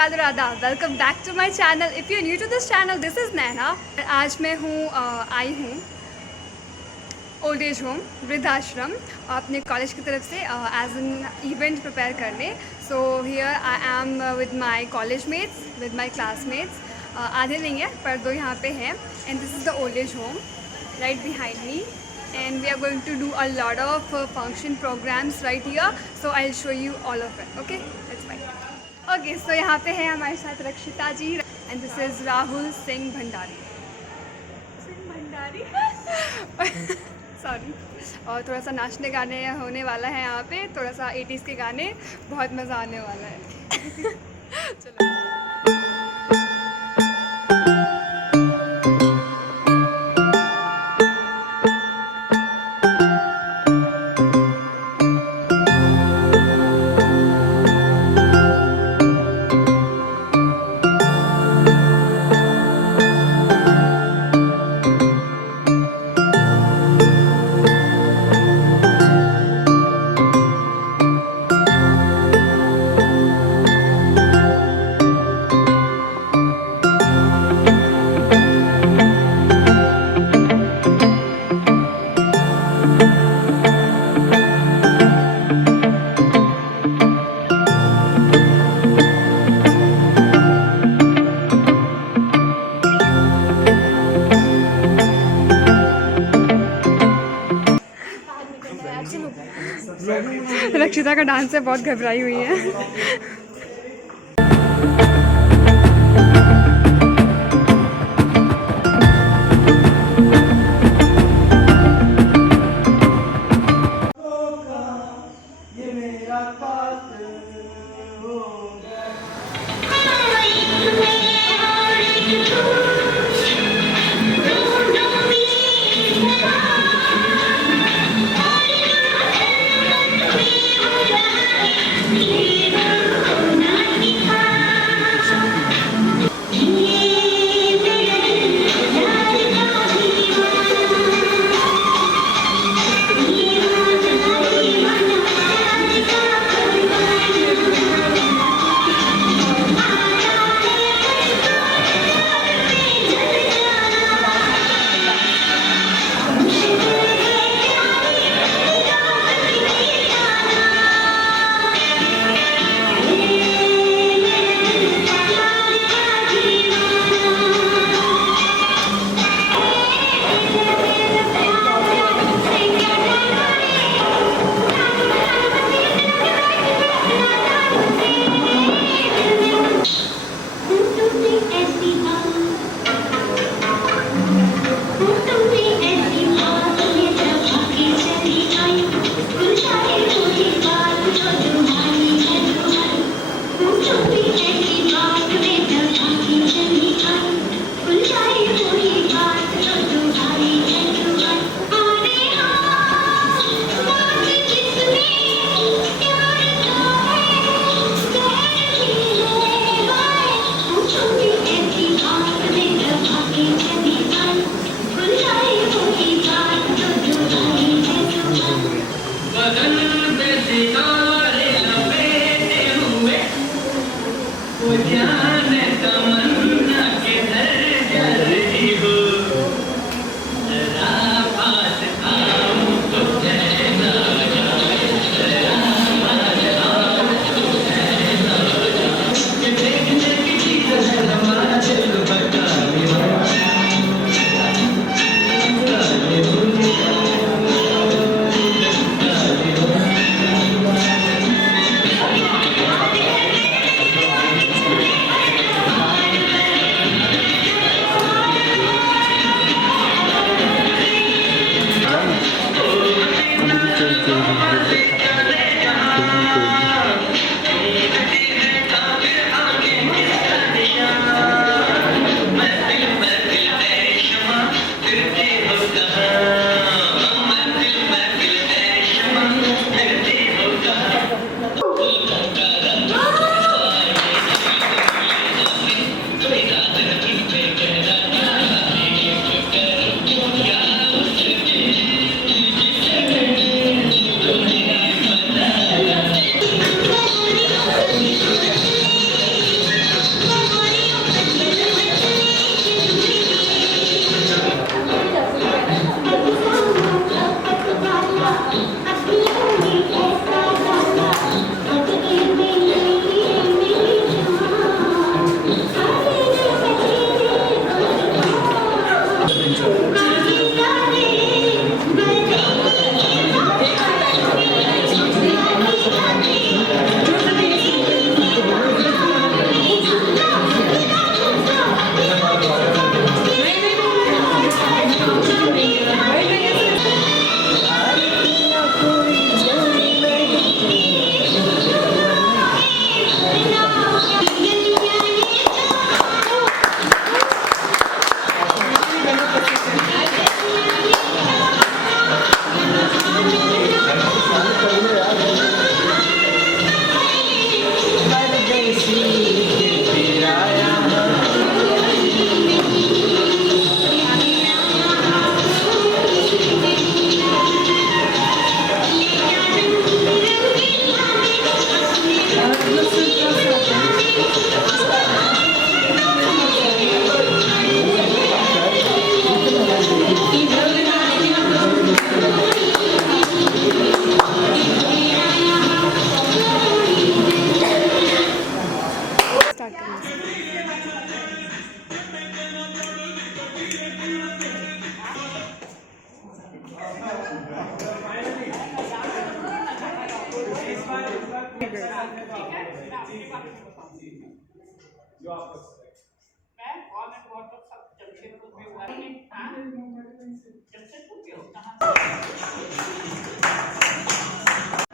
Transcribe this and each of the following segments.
नमस्कार Radha, welcome back to my channel. If you new to this channel, this is Naina. आज मैं आई हूँ old age home, वृद्धाश्रम, अपने कॉलेज की तरफ से एज एन इवेंट प्रिपेयर करने। So here I am with my college mates, with my classmates. आधे नहीं है पर दो यहाँ पे हैं, and this is the old age home right behind me, and we are going to do a lot of function programs right here, so I'll show you all of it. Okay, let's fine. Okay, so यहाँ पे है हमारे साथ रक्षिता जी, and this is Rahul सिंह भंडारी। सॉरी। और थोड़ा सा नाचने गाने होने वाला है यहाँ पे, थोड़ा सा 80s के गाने, बहुत मज़ा आने वाला है। चलो। रक्षिता का डांस से बहुत घबराई हुई है।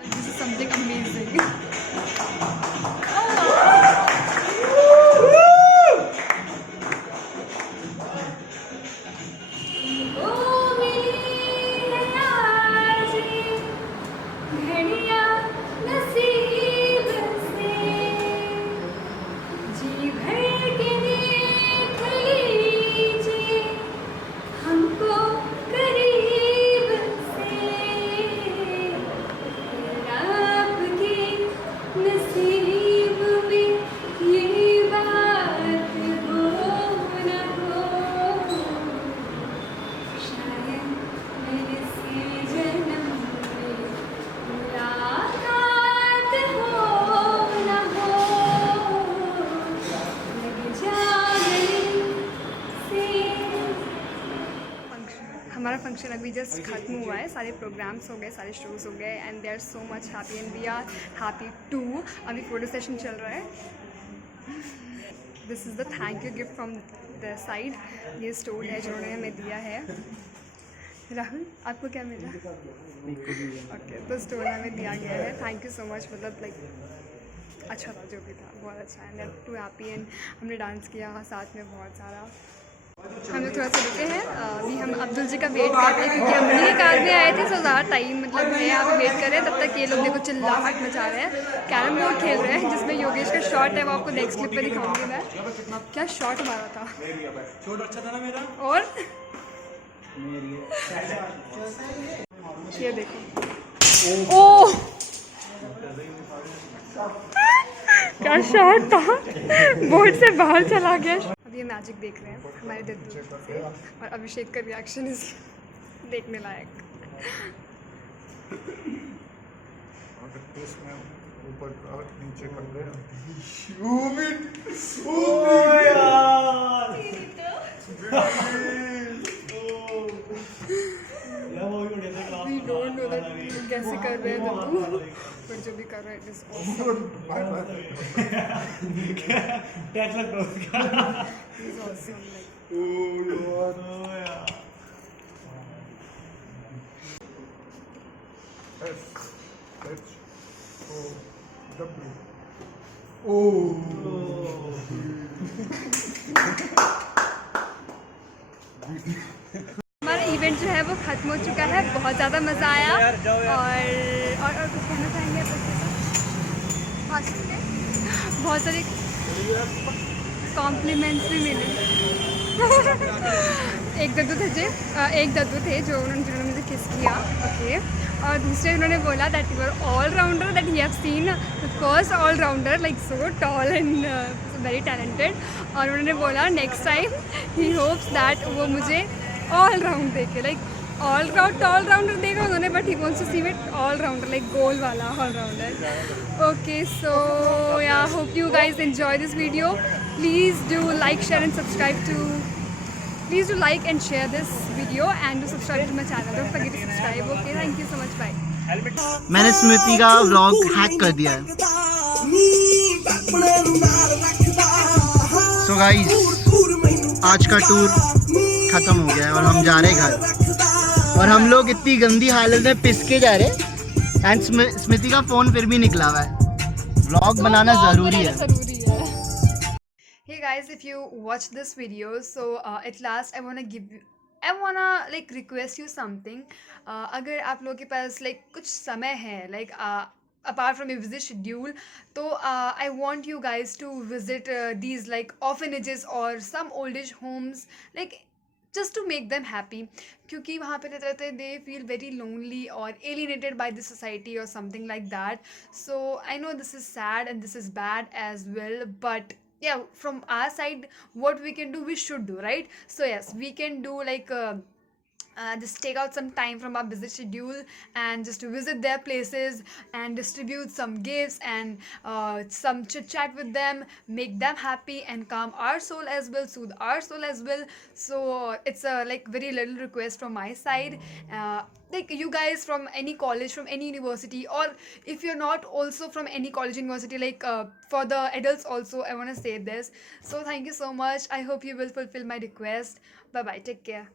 This is something amazing. हमारा फंक्शन अभी जस्ट खत्म हुआ है, सारे प्रोग्राम्स हो गए, सारे शोज़ हो गए and they are so much happy and we are happy too. अभी फ़ोटो सेशन चल रहा है. This is the thank you gift from the side. ये स्टोर है जिन्होंने हमें दिया है. राहुल आपको क्या मिला? ओके, तो स्टोर हमें दिया गया है. Thank you so much. मतलब लाइक अच्छा था, जो भी था बहुत अच्छा है. टू हैप्पी एंड हमने डांस किया साथ में बहुत सारा. हम लोग थोड़ा सा रुके हैं. अभी हम अब्दुल जी का वेट कर रहे हैं क्योंकि हम उन्हीं के कार में आए थे. सो ज़्यादा टाइम मतलब है, आप वेट कर रहे हैं. तब तक ये लोग देखो चिल्लाहट मचा रहे हैं. कैरम बोर्ड खेल रहे हैं जिसमें योगेश का शॉट है, वो आपको नेक्स्ट क्लिप पे दिखाऊंगी मैं. क्या शॉट मारा था. शॉट अच्छा था ना मेरा. और ये देखो, ओह क्या शॉट था. बोर्ड से बाहर चला गया. अभी ये मैजिक देख रहे हैं हमारे दद्दू से और अभिषेक का रिएक्शन इस देखने लायक. ऊपर नीचे कर रहे हैं. We don't know that कैसे कर रहे हैं दद्दू, पर जो भी कर रहे हैं it is awesome. Is awesome like. हमारा इवेंट जो है वो ख़त्म हो चुका है. बहुत ज़्यादा मज़ा आया और कुछ कहना चाहेंगे आप? बहुत सारे कॉम्प्लीमेंट्स भी मिले. एक दद्दू थे जिन्होंने मुझे किस किया. ओके. और दूसरे उन्होंने बोला that you are all rounder, that he have seen of course all rounder like so tall and very talented. और उन्होंने बोला next time he hopes that वो मुझे ऑल राउंड देखे, लाइक ऑल राउंडर देखा उन्होंने, but he wants to see it all rounder like गोल वाला all rounder. Okay, so ya hope you guys enjoy this video. Please do like, share and subscribe to. Please do like and share this video and do subscribe to my channel. Don't forget to subscribe. Okay, thank you so much. Bye. मैंने स्मृति का vlog hack कर दिया है. So guys, आज का टूर खत्म हो गया है और हम जा रहे हैं घर. और हम लोग इतनी गंदी हालत में पिस के जा रहे हैं एंड स्मृति का फ़ोन फिर भी निकला हुआ है. व्लॉग बनाना ज़रूरी है. Hey guys, if you watch this video, so at last I wanna like request you something. अगर आप लोगों के पास like कुछ समय है, like apart from your busy schedule, तो I want you guys to visit these like orphanages or some old age homes, like just to make them happy. क्योंकि वहाँ पे रहते रहते they feel very lonely or alienated by the society or something like that. So I know this is sad and this is bad as well, but yeah, from our side what we can do, we should do, right? So yes, we can do like just take out some time from our busy schedule and just to visit their places and distribute some gifts and some chit chat with them, make them happy and calm our soul as well, soothe our soul as well. So it's a like very little request from my side. Like you guys from any college, from any university, or if you're not also from any college university, like for the adults also, I want to say this. So thank you so much. I hope you will fulfill my request. Bye bye, take care.